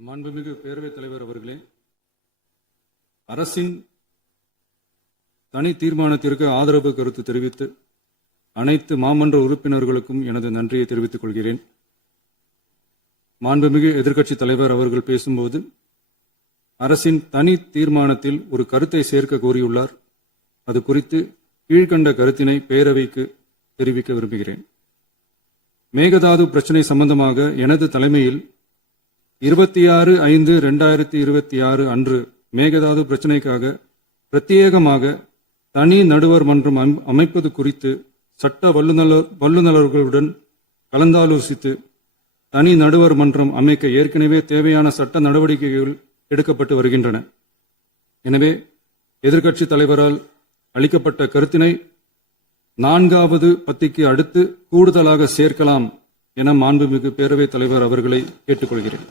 மாண்புமிகு பேரவைத் தலைவர் அவர்களே, அரசின் தனி தீர்மானத்திற்கு ஆதரவு கருத்து தெரிவித்து அனைத்து மாமன்ற உறுப்பினர்களுக்கும் எனது நன்றியை தெரிவித்துக் கொள்கிறேன். மாண்புமிகு எதிர்க்கட்சித் தலைவர் அவர்கள் பேசும்போது அரசின் தனி தீர்மானத்தில் ஒரு கருத்தை சேர்க்க கோரியுள்ளார். அது குறித்து கீழ்கண்ட கருத்தினை பேரவைக்கு தெரிவிக்க விரும்புகிறேன். மேகதாது பிரச்சினை சம்பந்தமாக எனது தலைமையில் 26/5/2026 அன்று மேகதாது பிரச்சினைக்காக பிரத்யேகமாக தனி நடுவர் மன்றம் அமைப்பது குறித்து சட்ட வல்லுநர்களுடன் கலந்தாலோசித்து தனி நடுவர் மன்றம் அமைக்க ஏற்கனவே தேவையான சட்ட நடவடிக்கைகள் எடுக்கப்பட்டு வருகின்றன. எனவே எதிர்க்கட்சித் தலைவரால் அளிக்கப்பட்ட கருத்தினை 4வது பத்திக்கு அடுத்து கூடுதலாக சேர்க்கலாம் என மாண்புமிகு பேரவைத் தலைவர் அவர்களை கேட்டுக்கொள்கிறேன்.